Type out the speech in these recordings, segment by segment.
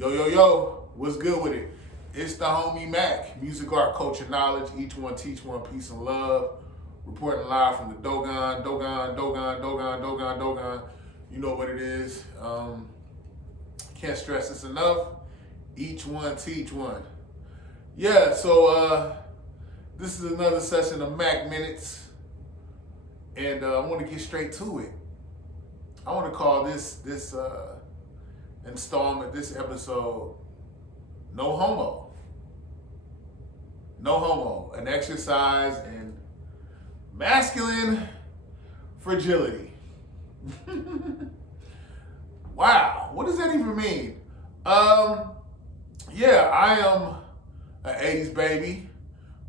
Yo, what's good with it? It's the homie MACK, music, art, culture, knowledge. Each one teach one, peace and love. Reporting live from the Dogon. You know what it is. Can't stress this enough. Each one teach one. Yeah, so this is another session of MACK Minutes. And I want to get straight to it. I want to call this installment, this episode, No Homo. No Homo, an exercise in masculine fragility. Wow, what does that even mean? Yeah, I am an 80s baby.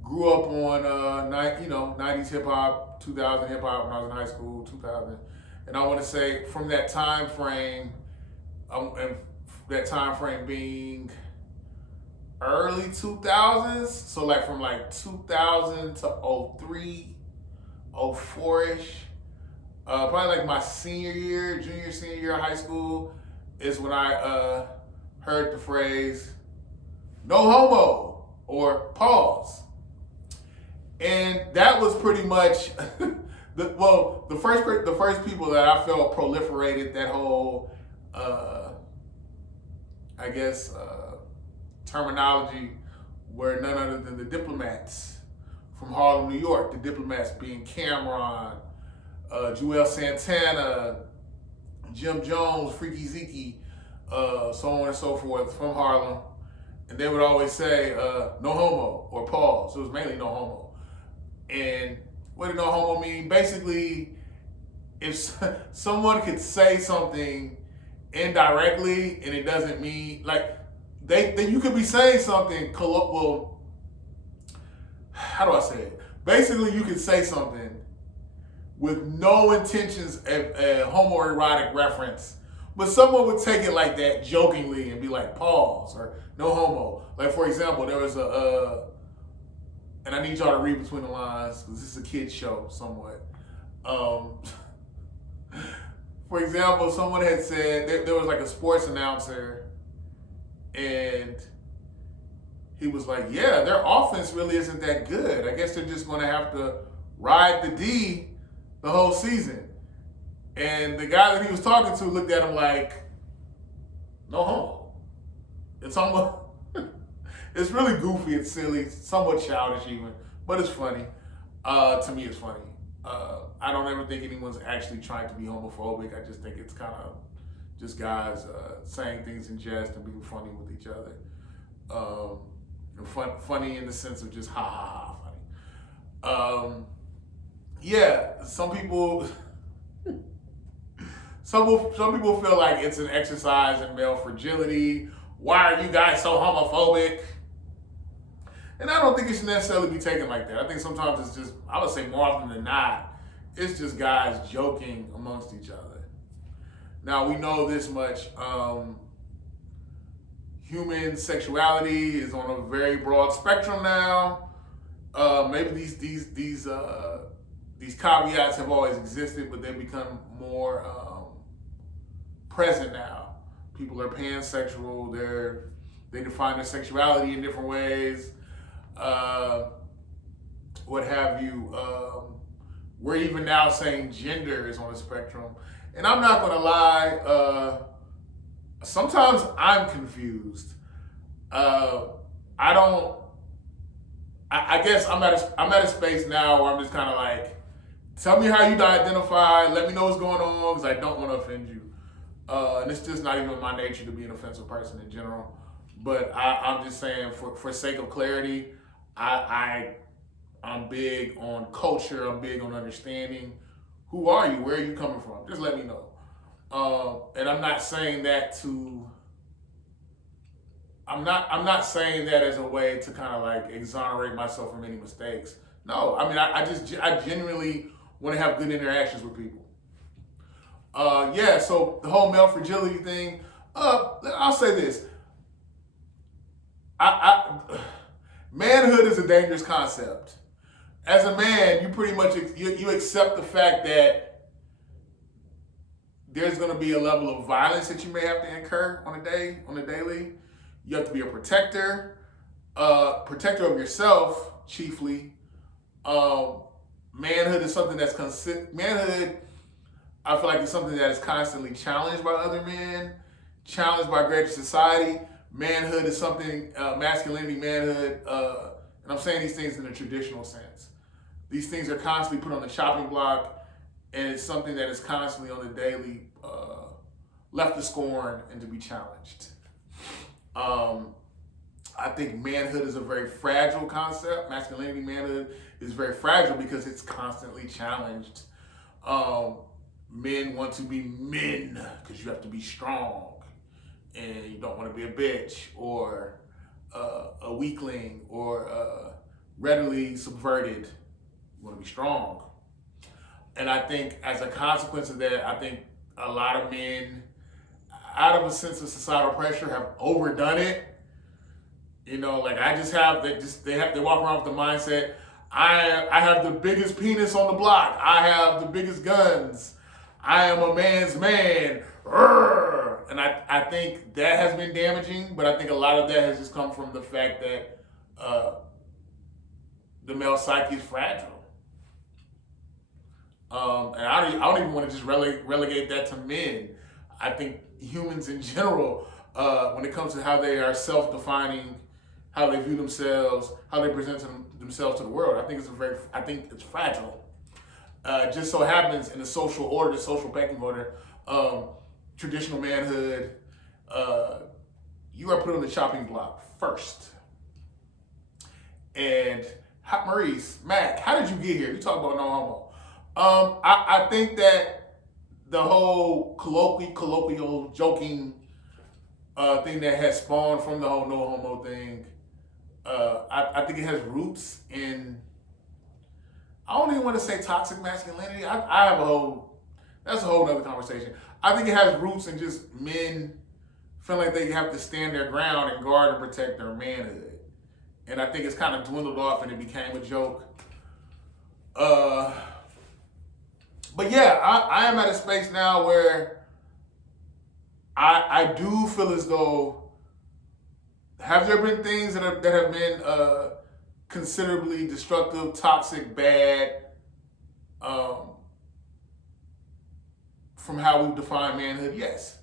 Grew up on 90s hip hop, 2000 hip hop when I was in high school, 2000. And I want to say from that time frame, and that time frame being early 2000s, so like from like 2000 to 03, 04-ish, probably like my junior, senior year of high school is when I heard the phrase, no homo, or pause. And that was pretty much, the first people that I felt proliferated that whole, terminology were none other than the diplomats from Harlem, New York. The diplomats being Cameron, Joel Santana, Jim Jones, Freaky Zeke, so on and so forth from Harlem. And they would always say, no homo, or pause. So it was mainly no homo. And what did no homo mean? Basically, if someone could say something indirectly and it doesn't mean, like, then you could be saying something, well, how do I say it? Basically, you could say something with no intentions of a homoerotic reference, but someone would take it like that jokingly and be like, pause, or no homo. Like, for example, there was and I need y'all to read between the lines, because this is a kid's show somewhat. For example, someone had said, there was like a sports announcer, and he was like, yeah, their offense really isn't that good. I guess they're just going to have to ride the D the whole season. And the guy that he was talking to looked at him like, no homo. It's almost, it's really goofy, it's silly, somewhat childish even, but it's funny. To me, it's funny. I don't ever think anyone's actually trying to be homophobic. I just think it's kind of just guys saying things in jest and being funny with each other. Funny in the sense of just ha ha ha funny. Yeah, some people feel like it's an exercise in male fragility. Why are you guys so homophobic? And I don't think it should necessarily be taken like that. I think sometimes it's just, I would say more often than not, it's just guys joking amongst each other. Now, we know this much. Human sexuality is on a very broad spectrum now. Maybe these caveats have always existed, but they become more present now. People are pansexual. They define their sexuality in different ways. What have you. We're even now saying gender is on a spectrum. And I'm not going to lie, sometimes I'm confused. I guess I'm at a space now where I'm just kind of like, tell me how you identify, let me know what's going on, because I don't want to offend you. And it's just not even my nature to be an offensive person in general. But I'm just saying, for sake of clarity, I'm big on culture. I'm big on understanding. Who are you? Where are you coming from? Just let me know. And I'm not saying that I'm not saying that as a way to kind of like exonerate myself from any mistakes. No, I mean, I genuinely want to have good interactions with people. Yeah, so the whole male fragility thing, I'll say this. Manhood is a dangerous concept. As a man, you pretty much you accept the fact that there's going to be a level of violence that you may have to incur on a daily. You have to be a protector of yourself chiefly. Manhood is something that's manhood. I feel like it's something that is constantly challenged by other men, challenged by greater society. Manhood is something, masculinity, manhood, and I'm saying these things in a traditional sense. These things are constantly put on the chopping block, and it's something that is constantly on the daily left to scorn and to be challenged. I think manhood is a very fragile concept. Masculinity, manhood is very fragile because it's constantly challenged. Men want to be men because you have to be strong and you don't want to be a bitch or a weakling or readily subverted. You want to be strong. And I think as a consequence of that, I think a lot of men, out of a sense of societal pressure, have overdone it. You know, like I just have they walk around with the mindset, I have the biggest penis on the block. I have the biggest guns. I am a man's man. And I think that has been damaging, but I think a lot of that has just come from the fact that the male psyche is fragile. And I don't even want to just relegate that to men. I think humans in general, when it comes to how they are self-defining, how they view themselves, how they present themselves to the world, I think it's fragile. Just so happens in the social order, the social pecking order, traditional manhood, you are put on the chopping block first. And Maurice, Mac, how did you get here? You talk about no homo. I think that the whole colloquial joking thing that has spawned from the whole no homo thing, I think it has roots in, I don't even want to say toxic masculinity. That's a whole other conversation. I think it has roots in just men feeling like they have to stand their ground and guard and protect their manhood. And I think it's kind of dwindled off and it became a joke. But yeah, I am at a space now where I do feel as though, have there been things that have been considerably destructive, toxic, bad, from how we've defined manhood? Yes.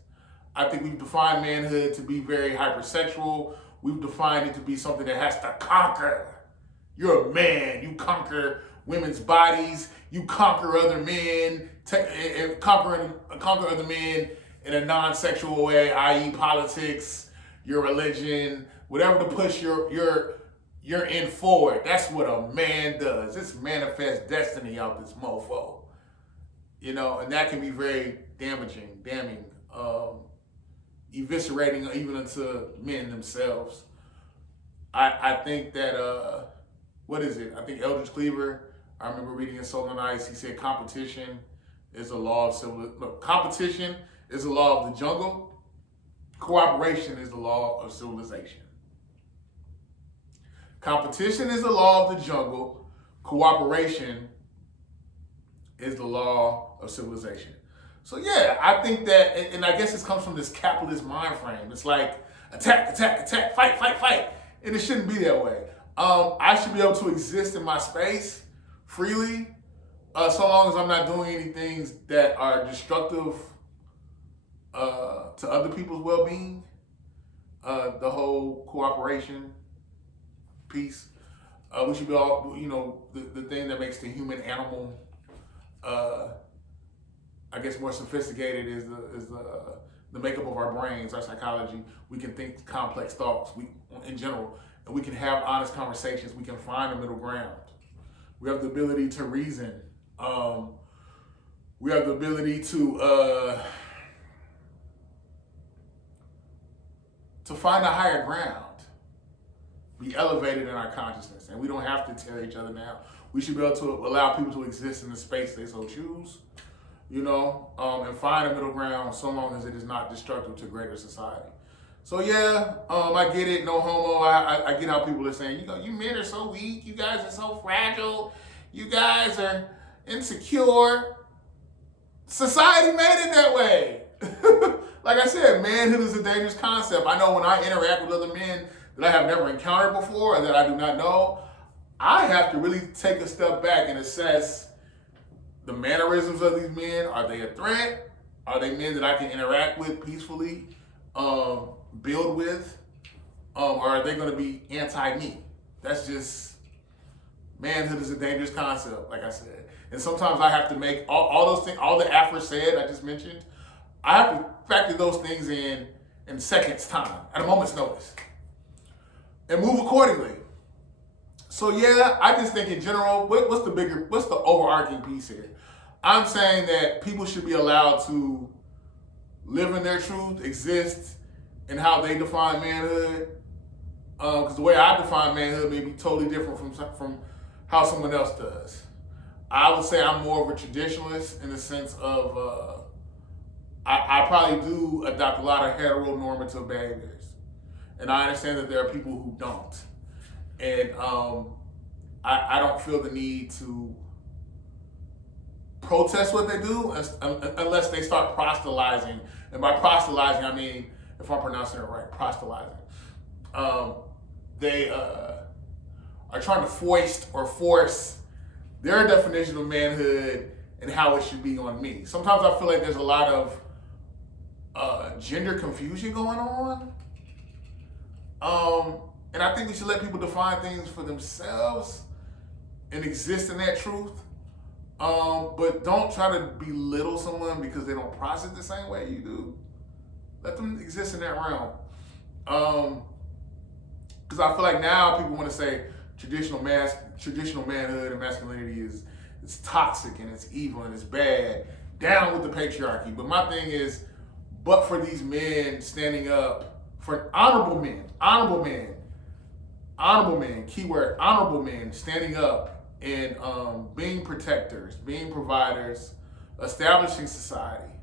I think we've defined manhood to be very hypersexual. We've defined it to be something that has to conquer. You're a man. You conquer women's bodies. You conquer other men. Conquer other men in a non-sexual way, i.e. politics, your religion, whatever to push your in forward. That's what a man does. It's manifest destiny out this mofo. You know, and that can be very damning, eviscerating even unto men themselves. I think that, what is it? I think Eldridge Cleaver, I remember reading in Soul and Ice, he said competition is a law of competition is a law of the jungle. Cooperation is the law of civilization. Competition is the law of the jungle. Cooperation is the law of civilization. So yeah, I think that, and I guess this comes from this capitalist mind frame. It's like attack, attack, attack, fight, fight, fight. And it shouldn't be that way. I should be able to exist in my space freely, so long as I'm not doing any things that are destructive to other people's well-being. The whole cooperation piece. We should be all, the thing that makes the human animal, I guess, more sophisticated is the makeup of our brains, our psychology. We can think complex thoughts, in general, and we can have honest conversations. We can find a middle ground. We have the ability to reason. We have the ability to find a higher ground, be elevated in our consciousness, and we don't have to tear each other down. We should be able to allow people to exist in the space they so choose, and find a middle ground so long as it is not destructive to greater society. So yeah, I get it, no homo. I get how people are saying, you men are so weak, you guys are so fragile, you guys are insecure. Society made it that way. Like I said, manhood is a dangerous concept. I know when I interact with other men that I have never encountered before or that I do not know, I have to really take a step back and assess the mannerisms of these men. Are they a threat? Are they men that I can interact with peacefully, build with? Or are they going to be anti-me? That's just, manhood is a dangerous concept, like I said. And sometimes I have to make all those things, all the aforesaid I just mentioned, I have to factor those things in seconds time, at a moment's notice, and move accordingly. So yeah, I just think in general, what's the overarching piece here? I'm saying that people should be allowed to live in their truth, exist in how they define manhood. Because the way I define manhood may be totally different from how someone else does. I would say I'm more of a traditionalist in the sense of I probably do adopt a lot of heteronormative behaviors. And I understand that there are people who don't. And I don't feel the need to protest what they do unless they start proselytizing. And by proselytizing, I mean, if I'm pronouncing it right, proselytizing. They are trying to foist or force their definition of manhood and how it should be on me. Sometimes I feel like there's a lot of gender confusion going on. And I think we should let people define things for themselves and exist in that truth. But don't try to belittle someone because they don't process the same way you do. Let them exist in that realm. Because I feel like now people want to say traditional manhood and masculinity is toxic and it's evil and it's bad. Down with the patriarchy. But my thing is, but for these men standing up for honorable men, keyword honorable men standing up and being protectors, being providers, establishing society,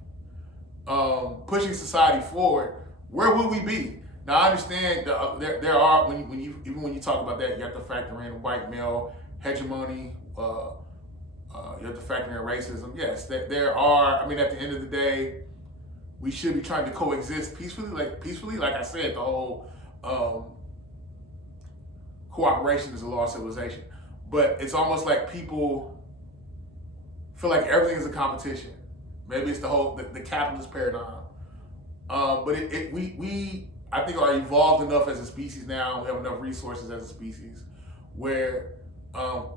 pushing society forward, where would we be? Now I understand there are when you talk about that, you have to factor in white male hegemony. You have to factor in racism. Yes, there are. I mean, at the end of the day, we should be trying to coexist peacefully. Like I said, the whole cooperation is a law of civilization. But it's almost like people feel like everything is a competition. Maybe it's the capitalist paradigm. But we I think are evolved enough as a species now. We have enough resources as a species where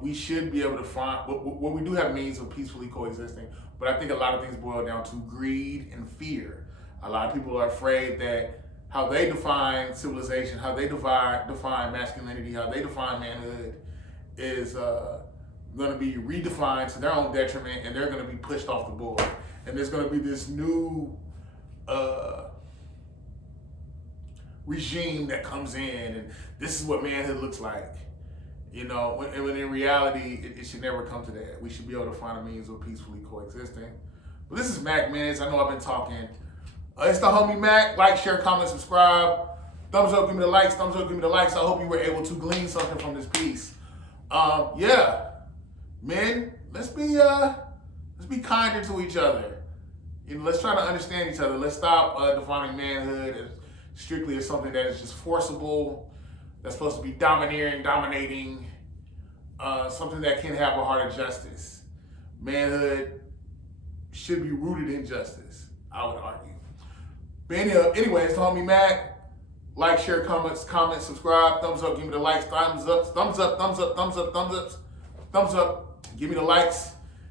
we should be able to find. Well, we do have means of peacefully coexisting. But I think a lot of things boil down to greed and fear. A lot of people are afraid that how they define civilization, how they define masculinity, how they define manhood is going to be redefined to their own detriment, and they're going to be pushed off the board. And there's going to be this new regime that comes in, and this is what manhood looks like. You know, when in reality, it should never come to that. We should be able to find a means of peacefully coexisting. But this is Mac Minutes. I know I've been talking. It's the homie Mac. Like, share, comment, subscribe. Thumbs up, give me the likes. Thumbs up, give me the likes. I hope you were able to glean something from this piece. Yeah, men, let's be kinder to each other. You know, let's try to understand each other. Let's stop defining manhood as strictly as something that is just forcible, that's supposed to be dominating, something that can have a heart of justice. Manhood should be rooted in justice, I would argue. But anyway, it's the homie Mac. Like, share, comment, subscribe, thumbs up, give me the likes, thumbs up, thumbs up, thumbs up, thumbs up, thumbs up, thumbs up, give me the likes.